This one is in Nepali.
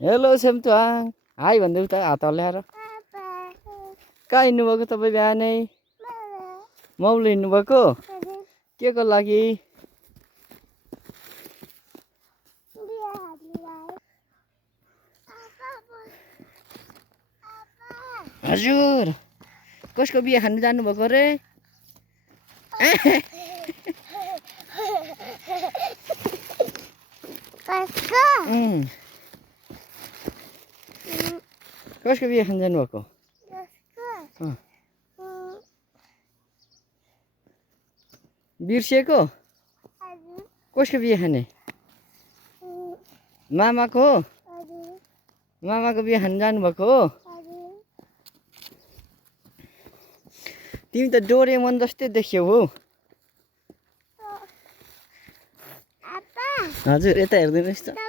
हेलो सेमतुवाङ हाई भन्दै त हात हल्लाएर कहाँ हिँड्नुभएको तपाईँ बिहानै मौलो हिँड्नुभएको के को लागि हजुर कसको बिहे खानु जानुभएको रे कसको बिहे खानु जानुभएको बिर्सिएको कसको बिहे खाने मामाको हो मामाको बिहे खानु जानुभएको हो तिमी त डोरेमन जस्तै देखियौ हो हजुर यता हेरिदिनुहोस् त